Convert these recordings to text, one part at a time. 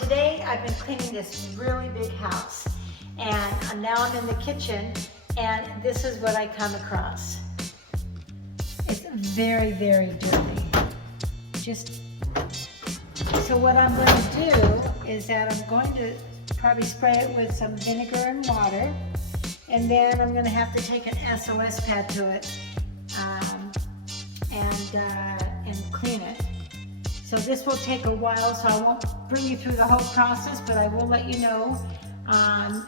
Today I've been cleaning this really big house, and now I'm in the kitchen, and this is what I come across. It's very, very dirty. So what I'm going to do is that I'm going to probably spray it with some vinegar and water, and then I'm going to have to take an SOS pad to it and clean it. So this will take a while, so I won't bring you through the whole process, but I will let you know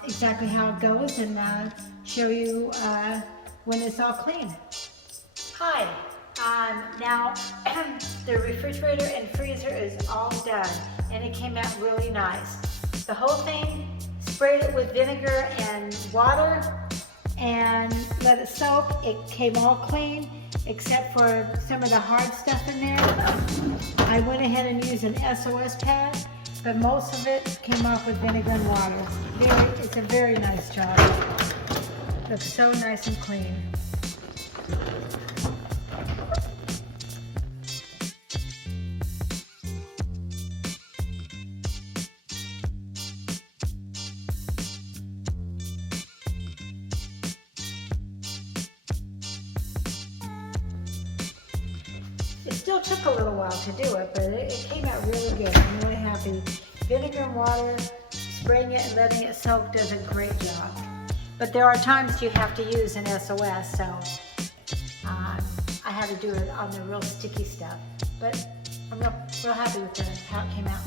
exactly how it goes and show you when it's all clean. Hi, now the refrigerator and freezer is all done, and it came out really nice. The whole thing, sprayed it with vinegar and water and let it soak. It came all clean except for some of the hard stuff in there. I went ahead and used an SOS pad, but most of it came off with vinegar and water. It's a very nice job. Looks so nice and clean. It still took a little while to do it, but it came out really good. I'm really happy. Vinegar and water, spraying it and letting it soak does a great job. But there are times you have to use an SOS, so I had to do it on the real sticky stuff. But I'm real happy with how it came out.